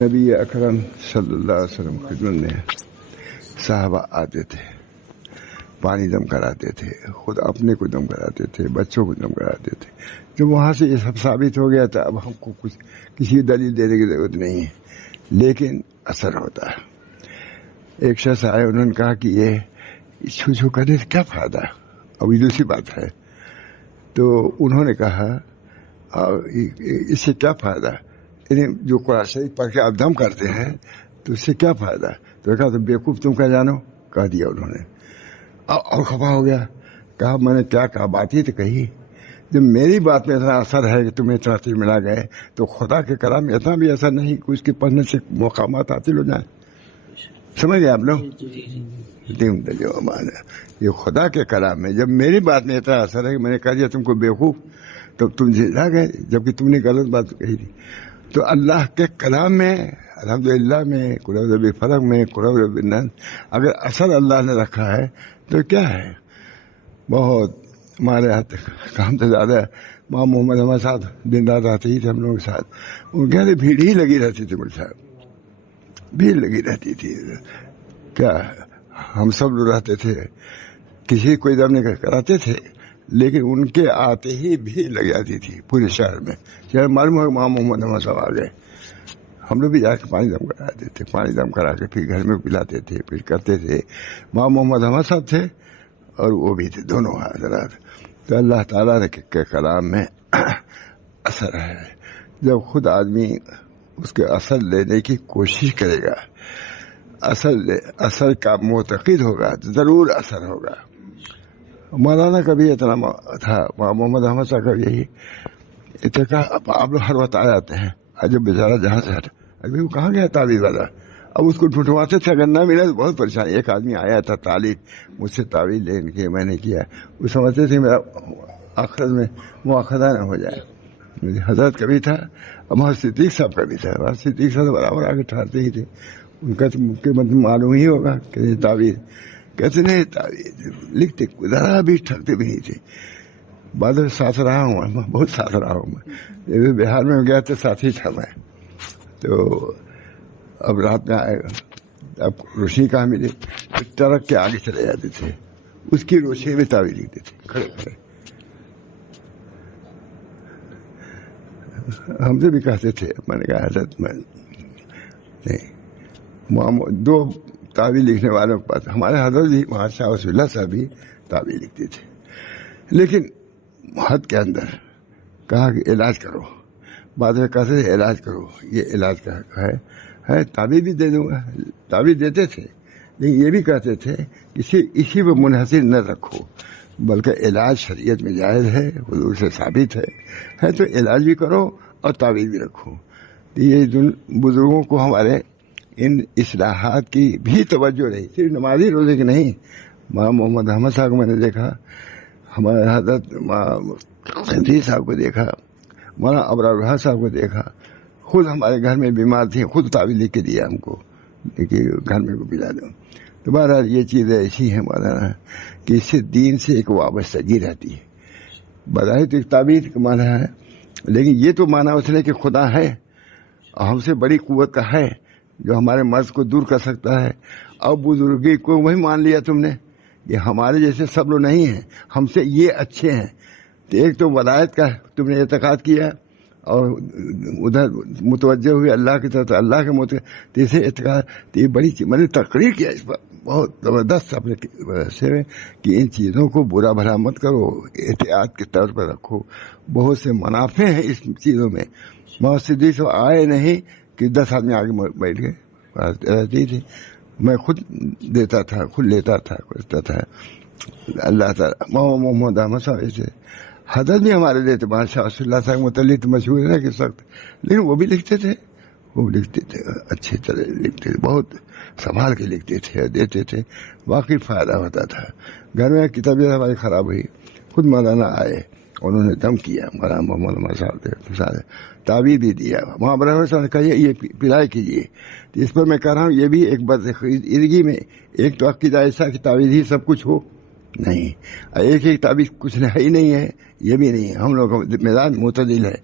نبی اکرم صلی اللہ علیہ وسلم خدمت میں صحابہ آتے تھے، پانی دم کراتے تھے، خود اپنے کو دم کراتے تھے، بچوں کو دم کراتے تھے. جب وہاں سے یہ سب ثابت ہو گیا تھا، اب ہم کو کچھ کسی دلیل دینے کی ضرورت نہیں ہے، لیکن اثر ہوتا ہے. ایک شخص آئے، انہوں نے کہا کہ یہ چھو چھو کرنے سے کیا فائدہ، اب یہ دوسری بات ہے. تو انہوں نے کہا اس سے کیا فائدہ، جو قرآن شریف پڑھ کے آپ دم کرتے ہیں تو اس سے کیا فائدہ. تو کہا تو بیوقوف تم کیا جانو، کہہ دیا انہوں نے. اور خفا ہو گیا، کہا میں نے کیا کہا، بات ہی تو کہی. جب میری بات میں اتنا اثر ہے کہ تمہیں اتنا تیر ملا گئے، تو خدا کے کلام میں اتنا بھی اثر نہیں کہ اس کے پڑھنے سے مقامات حاصل ہو جائیں. سمجھ گئے آپ لوگ؟ یہ خدا کے کلام میں جب میری بات میں اتنا اثر ہے کہ میں نے کہہ دیا تم کو بیوقوف، تو تم جھلا گئے جبکہ تم نے غلط بات کہی تھی. تو اللہ کے کلام میں الحمدللہ میں قل اعوذ بالفلق میں قل اعوذ بالناس اگر اثر اللہ نے رکھا ہے تو کیا ہے. بہت ہمارے ہاتھ کام سے زیادہ ماں محمد ہمارے ساتھ دن رات آتے ہی تھے ہم لوگوں کے ساتھ. ان کے یہاں بھیڑ ہی لگی رہتی تھی، مجھے صاحب بھیڑ لگی رہتی تھی. کیا ہم سب لوگ رہتے تھے، کسی کوئی دم نہیں کراتے تھے، لیکن ان کے آتے ہی بھیڑ لگ جاتی تھی پورے شہر میں. شہر معلوم ہے ماں محمد ہمارے سب آ گئے. ہم لوگ بھی جا کے پانی دم کراتے تھے، پانی دم کرا کے پھر گھر میں پلاتے تھے، پھر کرتے تھے. ماں محمد ہمارے ساتھ تھے اور وہ بھی تھے، دونوں حضرات. تو اللہ تعالیٰ کے کلام میں اثر ہے. جب خود آدمی اس کے اثر لینے کی کوشش کرے گا، اثر کا معتقد ہوگا تو ضرور اثر ہوگا. مولانا کا بھی اتنا تھا، ماں محمد احمد صاحب کا یہی اتنا. آپ لوگ ہر وقت آ جاتے ہیں، جب بیچارہ جہاں سے ہٹا ابھی وہ کہاں گیا تعویذ والا، اب اس کو ڈھونڈواتے تھے، اگر نہ ملا تو بہت پریشانی. ایک آدمی آیا تھا تعلیم مجھ سے تعویذ لینے کے، میں نے کیا. وہ سمجھتے تھے میرا آخرت میں مواخذہ نہ ہو جائے. حضرت کا بھی تھا، ہمارے صدیق صاحب کا بھی تھا. ہمارے صدیق صاحب برابر آ کے ٹھہرتے ہی تھے. ان کا تو مطلب معلوم ہی ہوگا کہ تعویذ کہتے نہیں، تعویذ لکھتے ذرا بھی ٹھگتے بھی نہیں تھے. بعد میں ساتھ رہا ہوں، بہت ساتھ رہا ہوں میں. بہار میں گیا تو ساتھی تھا میں. تو اب رات میں آئے، اب روشنی کہاں ملے، ٹرک کے آگے چلے جاتے تھے، اس کی روشنی میں تعویذ لکھتے تھے کھڑے کھڑے. ہم سے بھی کہتے تھے، میں نے کہا حضرت میں نہیں. دو تعویذ لکھنے والوں کے پاس ہمارے حضرت جی وہاں شاہ ولی اللہ صاحب بھی تعویذ لکھتے تھے، لیکن حد کے اندر. کہا کہ علاج کرو، بعد میں کہتے تھے علاج کرو، یہ علاج کا ہے تعویذ بھی دے دوں گا. تعویذ دیتے تھے، لیکن یہ بھی کہتے تھے اسی پہ منحصر نہ رکھو، بلکہ علاج شریعت میں جائز ہے، حضور سے ثابت ہے تو علاج بھی کرو اور تعویذ بھی رکھو. یہ بزرگوں کو ہمارے ان اصلاحات کی بھی توجہ رہی، صرف نمازی روزے کی نہیں. ماں محمد احمد صاحب کو میں نے دیکھا، ہمارے حضرت خندی صاحب کو دیکھا، مولانا ابرار صاحب کو دیکھا. خود ہمارے گھر میں بیمار تھی، خود تعویذ لکھ کے دیا ہم کو کہ گھر میں کو پلا دو. تو بہرحال یہ چیزیں ایسی ہیں مولانا کہ اس سے دین سے ایک وابستگی رہتی ہے. بظاہر تو تعویذ کا معنی ہے، لیکن یہ تو معنی اس نے کہ خدا ہے اور ہم سے بڑی قوت کا ہے جو ہمارے مرض کو دور کر سکتا ہے. اب بزرگی کو وہی مان لیا تم نے، یہ ہمارے جیسے سب لوگ نہیں ہیں، ہم سے یہ اچھے ہیں. تو ایک تو ولایت کا تم نے اعتقاد کیا اور ادھر متوجہ ہوئے اللہ کی طرف، اللہ کے تیسرے اعتقاد. تو یہ بڑی چیز میں نے تقریر کیا اس پر بہت زبردست اپنے سے کہ ان چیزوں کو برا بھلا مت کرو، احتیاط کے طور پر رکھو. بہت سے منافع ہیں اس چیزوں میں. محمد صدیق سے آئے نہیں کہ 10 آدمی آگے بیٹھ گئے رہتی تھی. میں خود دیتا تھا، خود لیتا تھا، کرتا تھا. اللہ تعالیٰ محمد احمد صاحب سے حضرت بھی ہمارے دیتے. بادشاہ رسول اللہ صاحب متعلق مشہور ہے کہ سخت، لیکن وہ بھی لکھتے تھے، اچھی طرح لکھتے تھے، بہت سنبھال کے لکھتے تھے، دیتے تھے. واقعی فائدہ ہوتا تھا. گھر میں طبیعت ہماری خراب ہوئی، خود مولانا آئے، انہوں نے دم کیا. مولانا محمد صاحب تعویذ بھی دیا. وہاں برابر صاحب نے کہا یہ پلائی کیجیے. تو اس پر میں کہہ رہا ہوں یہ بھی ایک بدخیرگی میں ایک تو عقیدہ ایسا کہ تعویذ ہی سب کچھ ہو نہیں، ایک تعویذ کچھ ہی نہیں ہے، یہ بھی نہیں ہے. ہم لوگ کا مزاج معتدل ہے.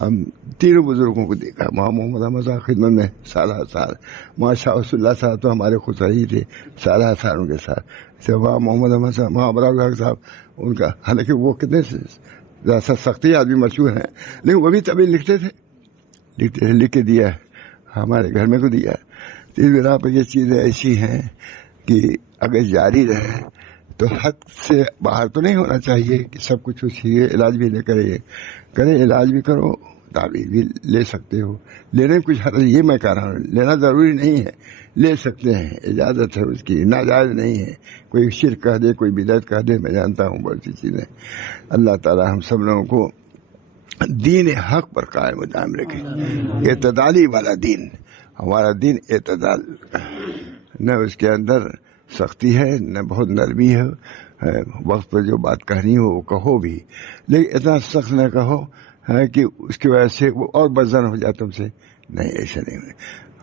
ہم تینوں بزرگوں کو دیکھا. ماں محمد احمد صاحب خدمت میں سالہ سال، ماں شاہ رسول اللہ صاحب تو ہمارے خود ہی تھے سالہ سال ان کے ساتھ. ماں محمد احمد صاحب، ماں ابرار الحق صاحب ان کا، حالانکہ وہ کتنے سختی آدمی مشہور ہیں، لیکن وہ بھی طویل لکھتے تھے، لکھ کے دیا ہمارے گھر میں کو دیا. تو اس بنا پر یہ چیزیں ایسی ہیں کہ اگر جاری رہے تو حد سے باہر تو نہیں ہونا چاہیے کہ سب کچھ اسی علاج بھی لے کرے علاج بھی کرو، تعویذ بھی لے سکتے ہو. لینے میں کچھ حرج، یہ میں کہہ رہا ہوں، لینا ضروری نہیں ہے، لے سکتے ہیں، اجازت ہے اس کی، ناجائز نہیں ہے. کوئی شرک کہہ دے، کوئی بدعت کہہ دے، میں جانتا ہوں بہت سی چیزیں. اللہ تعالی ہم سب لوگوں کو دین حق پر قائم و دائم رکھے، اعتدالی والا دین. ہمارا دین اعتدال، نہ اس کے اندر سختی ہے نہ بہت نرمی ہے. وقت پر جو بات کہنی ہو وہ کہو بھی، لیکن اتنا سخت نہ کہو کہ اس کی وجہ سے وہ اور بدزن ہو جائے تم سے. نہیں، ایسا نہیں.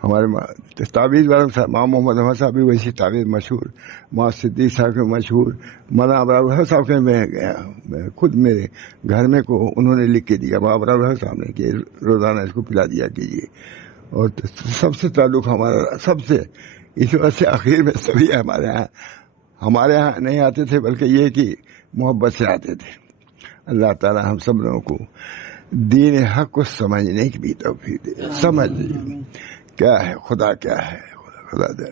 ہمارے تعویذ والوں صاحب، ماں محمد احمد صاحب بھی ویسی تعویذ مشہور، ماں صدیق صاحب کے مشہور، مولانا ابرار الحق صاحب کے میں خود میرے گھر میں کو انہوں نے لکھ کے دیا، ماں ابرار الحق صاحب نے، کہ روزانہ اس کو پلا دیا کیجیے. اور سب سے تعلق ہمارا، سب سے، اس وجہ سے آخر میں سبھی ہمارے یہاں نہیں آتے تھے، بلکہ یہ کہ محبت سے آتے تھے. اللہ تعالی ہم سب لوگوں کو دین حق کو سمجھنے کی بھی توفیق دے. سمجھ کیا ہے خدا، کیا ہے خدا دے.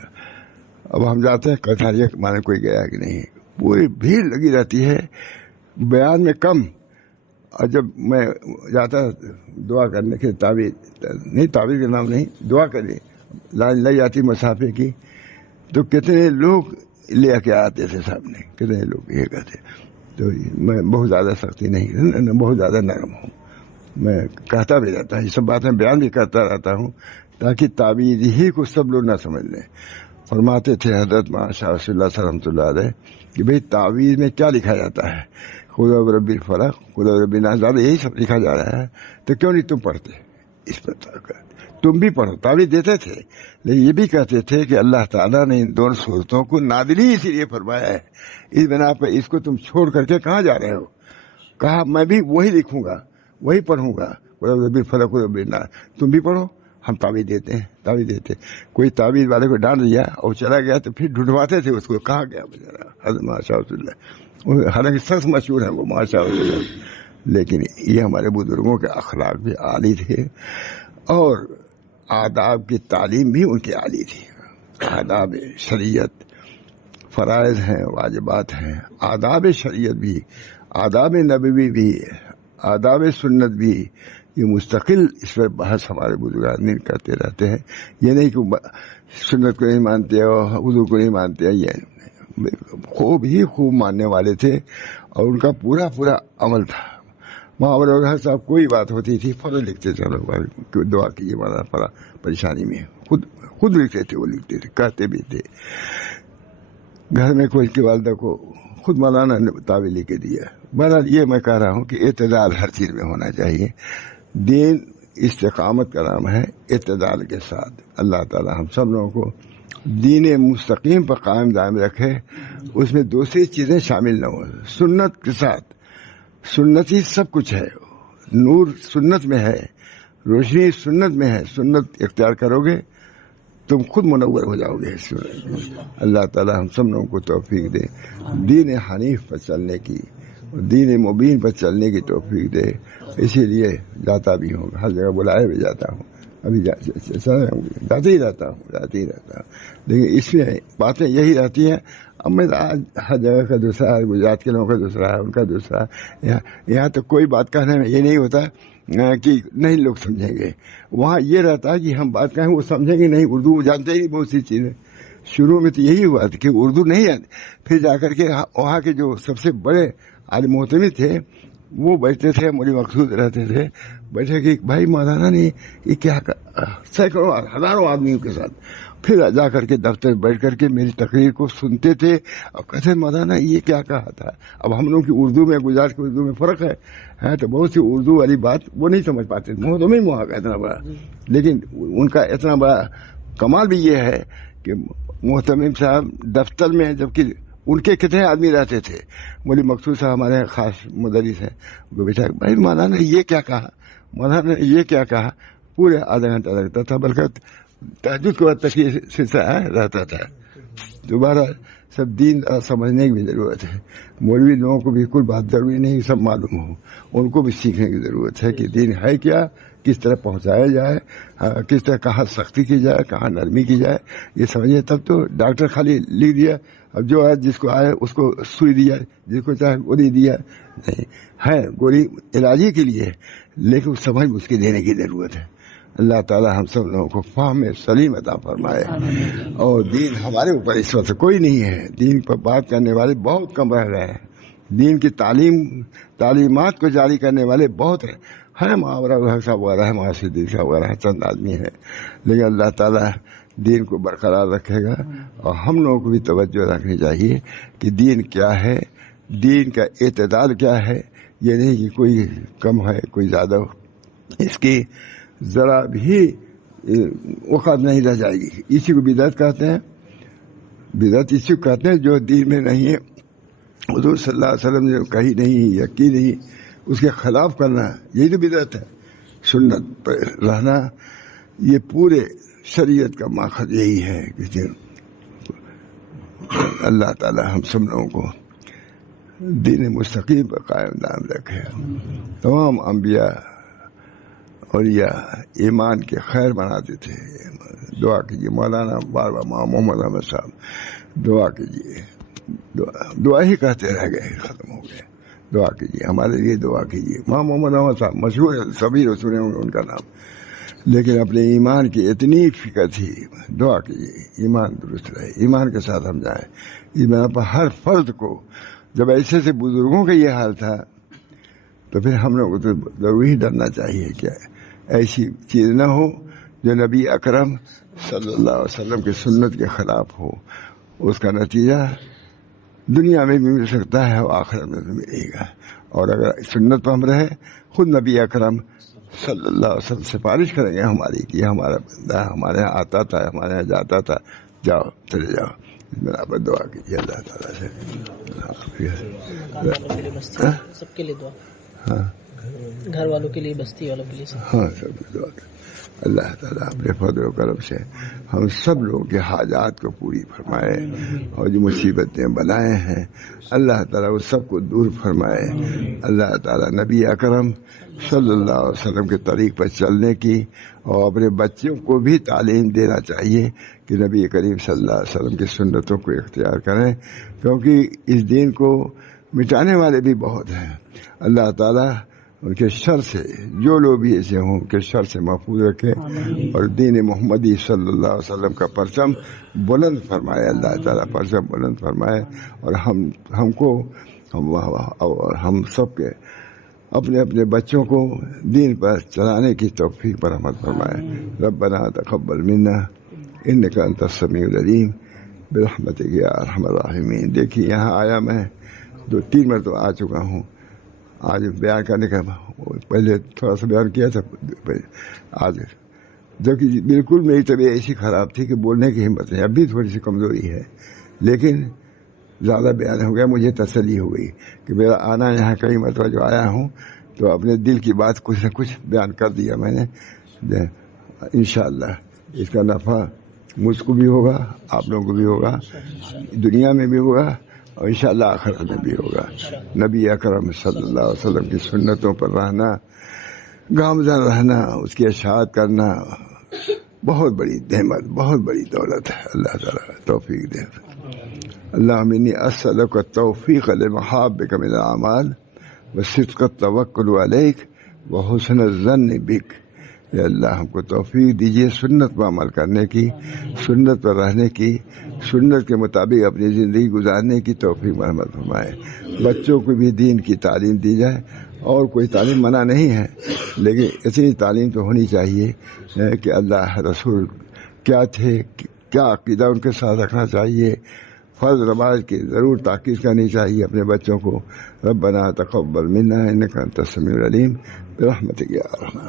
اب ہم جاتے ہیں کٹھاریا مانے کوئی گیا کہ نہیں، پوری بھیڑ لگی رہتی ہے، بیان میں کم. اور جب میں جاتا دعا کرنے کے، تعویذ کے نام نہیں، دعا کرے لائن لگ جاتی مسافے کی، تو کتنے لوگ لے کے آتے تھے سامنے، کتنے لوگ یہ کہتے. تو میں بہت زیادہ سختی نہیں، بہت زیادہ نرم ہوں. میں کہتا بھی رہتا ہوں، یہ سب باتیں بیان بھی کرتا رہتا ہوں تاکہ تعویذ ہی کو سب لوگ نہ سمجھ لیں. فرماتے تھے حضرت ماں شاہ رسول اللہ صلی اللہ علیہ کہ بھئی تعویذ میں کیا لکھا جاتا ہے؟ خدا رب الفلق، خدا رب الناس، یہی سب لکھا جا رہا ہے، تو کیوں نہیں تم پڑھتے؟ اس پر تم بھی پڑھو. تعویذ دیتے تھے، لیکن یہ بھی کہتے تھے کہ اللہ تعالیٰ نے ان دونوں صورتوں کو نادری اسی لیے فرمایا ہے، اس بنا پر اس کو تم چھوڑ کر کے کہاں جا رہے ہو؟ کہا میں بھی وہی لکھوں گا، وہی پڑھوں گا، خدا رب الفلق خدا رب الناس. تم بھی پڑھو، ہم تعویذ دیتے ہیں. کوئی تعویذ والے کو ڈانٹ دیا اور چلا گیا تو پھر ڈھونڈواتے تھے اس کو، کہاں گیا بیچارہ حضرت ماشاء اللہ. حالانکہ سخت مشہور ہے وہ ماشاء اللہ، لیکن یہ ہمارے بزرگوں کے اخلاق بھی عالی تھے اور آداب کی تعلیم بھی ان کی عالی تھی. آداب شریعت، فرائض ہیں، واجبات ہیں، آداب شریعت بھی، آداب نبوی بھی، آداب سنت بھی. یہ مستقل اس پر بحث ہمارے بزرگان کرتے رہتے ہیں. یہ نہیں کہ سنت کو نہیں مانتے اور وضو کو نہیں مانتے، یہ خوب ہی خوب ماننے والے تھے اور ان کا پورا عمل تھا. وہاں ابرار صاحب کوئی بات ہوتی تھی فوراً لکھتے تھے، دعا کیجیے مولانا پڑا پریشانی میں، خود لکھتے تھے، وہ لکھتے تھے، کہتے بھی تھے. گھر میں کوئی کی والدہ کو خود مولانا نے تعویذ لکھ کے دیا. بہرحال یہ میں کہہ رہا ہوں کہ اعتدال ہر چیز میں ہونا چاہیے. دین استقامت کا نام ہے، اعتدال کے ساتھ. اللہ تعالی ہم سب لوگوں کو دین مستقیم پر قائم دائم رکھے، اس میں دوسری چیزیں شامل نہ ہوں. سنت کے ساتھ، سنت ہی سب کچھ ہے، نور سنت میں ہے، روشنی سنت میں ہے. سنت اختیار کرو گے تم خود منور ہو جاؤ گے. اللہ تعالی ہم سب لوگوں کو توفیق دے، دین حنیف پر چلنے کی، دین مبین پر چلنے کی توفیق دے. اسی لیے جاتا بھی ہوں، ہر جگہ بلائے بھی جاتا ہوں، ابھی جاتے ہی رہتا ہوں. لیکن اس میں باتیں یہی رہتی ہیں. اب میں ہر جگہ کا دوسرا ہے، گجرات کے لوگوں کا دوسرا ہے، ان کا دوسرا ہے. یہاں تو کوئی بات کہنے میں یہ نہیں ہوتا کہ نہیں لوگ سمجھیں گے. وہاں یہ رہتا ہے کہ ہم بات کہیں وہ سمجھیں گے نہیں. اردو جانتے ہی نہیں بہت سی چیزیں. شروع میں تو یہی ہوا تھا کہ اردو نہیں ہے. پھر جا کر کے وہاں کے جو سب سے بڑے عالم محتمد تھے وہ بیٹھتے تھے، مولوی مقصود رہتے تھے، بیٹھے کہ بھائی مولانا نے یہ کیا، سینکڑوں ہزاروں آدمیوں کے ساتھ. پھر جا کر کے دفتر بیٹھ کر کے میری تقریر کو سنتے تھے اور کہتے مولانا یہ کیا کہا تھا. اب ہم لوگ کی اردو میں، گجرات کی اردو میں فرق ہے تو بہت سی اردو والی بات وہ نہیں سمجھ پاتے. محتمد کا اتنا بڑا، لیکن ان کا اتنا بڑا کمال بھی یہ ہے کہ محتمد صاحب دفتر میں، جبکہ ان کے کتنے آدمی رہتے تھے، مولوی مقصود صاحب ہمارے خاص مدرس ہیں، وہ بیٹھا بھائی مولانا یہ کیا کہا. مولانا نے یہ کیا کہا، پورے آدھا گھنٹہ لگتا تھا، بلکہ تہجد کے وقت تک یہ سلسلہ رہتا تھا. دوبارہ سب دین سمجھنے کی بھی ضرورت ہے. مولوی لوگوں کو بالکل بات ضروری نہیں سب معلوم ہو، ان کو بھی سیکھنے کی ضرورت ہے کہ دین ہے کیا، کس طرح پہنچایا جائے، کس طرح کہاں سختی کی جائے، کہاں نرمی کی جائے، یہ سمجھے. تب تو ڈاکٹر خالی لکھ دیا، اب جو ہے جس کو آئے اس کو سوئی دیا، جس کو چاہے گولی دیا. نہیں ہے، گولی علاجی کے لیے، لیکن سمجھ اس کی دینے کی ضرورت ہے. اللہ تعالی ہم سب لوگوں کو فہم سلیم عطا فرمائے. اور دین ہمارے اوپر اس وقت کوئی نہیں ہے، دین پر بات کرنے والے بہت کم رہ رہے ہیں، دین کی تعلیمات کو جاری کرنے والے بہت ہیں. محاورہ الحق صاحب وغیرہ ہے، معاشی صاحب وغیرہ ہے، چند آدمی ہیں، لیکن اللہ تعالیٰ دین کو برقرار رکھے گا. اور ہم لوگوں کو بھی توجہ رکھنی چاہیے کہ دین کیا ہے، دین کا اعتدال کیا ہے. یہ نہیں کہ کوئی کم ہے کوئی زیادہ ہو، اس کی ذرا بھی وقت نہیں رہ جائے گی. اسی کو بدعت کہتے ہیں. بدعت اسی کو کہتے ہیں جو دین میں نہیں ہے، حضور صلی اللہ علیہ وسلم نے کہی نہیں یا کی نہیں، اس کے خلاف کرنا، یہی تو بدعت ہے. سنت پر رہنا، یہ پورے شریعت کا ماخذ یہی ہے کہ اللہ تعالی ہم سب لوگوں کو دین مستقیم پر قائم دائم رکھے. تمام انبیاء اولیاء ایمان کے خیر بناتے تھے. دعا کیجیے مولانا بار بار محمد احمد صاحب دعا کیجیے، دعا ہی کہتے رہ گئے، ختم ہو گئے. دعا کیجیے ہمارے لیے، دعا کیجیے. محمد احمد صاحب مشہور ہے، سبھی سنے ہوں گے ان کا نام، لیکن اپنے ایمان کی اتنی فکر تھی. دعا کیجیے ایمان درست رہے، ایمان کے ساتھ ہم جائیں. ایمان پر ہر فرد کو، جب ایسے سے بزرگوں کا یہ حال تھا تو پھر ہم لوگ کو تو ضروری ڈرنا چاہیے کہ ایسی چیز نہ ہو جو نبی اکرم صلی اللہ علیہ وسلم کی سنت کے خلاف ہو. اس کا نتیجہ دنیا میں بھی مل سکتا ہے اور آخرت میں بھی ملے گا. اور اگر سنت پر ہم رہے، خود نبی اکرم صلی اللہ علیہ وسلم سفارش کریں گے ہماری کہ یہ ہمارا بندہ ہمارے یہاں آتا تھا، ہمارے یہاں جاتا تھا، جاؤ چلے جاؤ. میرا پر دعا کیجیے اللہ تعالیٰ سے. سب کے لیے دعا، ہاں گھر والوں کے لیے، بستی والوں کے لیے، ہاں سب دعا کریں. اللہ تعالیٰ اپنے فضل و کرم سے ہم سب لوگوں کے حاجات کو پوری فرمائے، اور جو مصیبتیں بنائے ہیں اللہ تعالیٰ اس سب کو دور فرمائے. اللہ تعالیٰ نبی اکرم صلی اللہ علیہ وسلم کے طریق پر چلنے کی، اور اپنے بچوں کو بھی تعلیم دینا چاہیے کہ نبی کریم صلی اللہ علیہ وسلم کی سنتوں کو اختیار کریں، کیونکہ اس دین کو مٹانے والے بھی بہت ہیں. اللہ تعالیٰ ان کے شر سے، جو لوگ بھی ایسے ہوں ان کے شر سے محفوظ رکھے، اور دین محمدی صلی اللہ علیہ وسلم کا پرچم بلند فرمائے. اللہ تعالیٰ پرچم بلند فرمائے، اور ہم کو اور ہم سب کے اپنے اپنے بچوں کو دین پر چلانے کی توفیق پر رحمت فرمائے. ربنا تقبل منا انک انت السمیع العلیم برحمتک یا ارحم الراحمین. دیکھیے یہاں آیا میں 2-3 مرتبہ آ چکا ہوں. آج بیان کرنے کا پہلے تھوڑا سا بیان کیا تھا آج، جبکہ بالکل میری طبیعت ایسی خراب تھی کہ بولنے کی ہمت نہیں. اب بھی تھوڑی سی کمزوری ہے، لیکن زیادہ بیان ہو گیا. مجھے تسلی ہو گئی کہ میرا آنا یہاں کئی مرتبہ جو آیا ہوں تو اپنے دل کی بات کچھ نہ کچھ بیان کر دیا میں نے. انشاءاللہ اس کا نفع مجھ کو بھی ہوگا، آپ لوگوں کو بھی ہوگا، دنیا میں بھی ہوگا، اور انشاءاللہ آخرت میں بھی ہوگا. نبی اکرم صلی اللہ علیہ وسلم کی سنتوں پر رہنا، گامزن رہنا، اس کی اشاعت کرنا بہت بڑی نعمت، بہت بڑی دولت ہے. اللہ تعالیٰ توفیق دے. اللہم انی اسألک التوفیق لمحابک من الاعمال وصدق التوکل علیک وحسن الظن بک. یا اللہ ہم کو توفیق دیجیے سنت پر عمل کرنے کی، سنت پر رہنے کی، سنت کے مطابق اپنی زندگی گزارنے کی توفیق مرحمت فرمائے. بچوں کو بھی دین کی تعلیم دی جائے، اور کوئی تعلیم منع نہیں ہے، لیکن اتنی تعلیم تو ہونی چاہیے کہ اللہ رسول کیا تھے، کیا عقیدہ ان کے ساتھ رکھنا چاہیے. فرض نماز کی ضرور تاکید کرنی چاہیے اپنے بچوں کو. ربنا تقبل منا انک انت السمیع العلیم برحمتک یا ارحم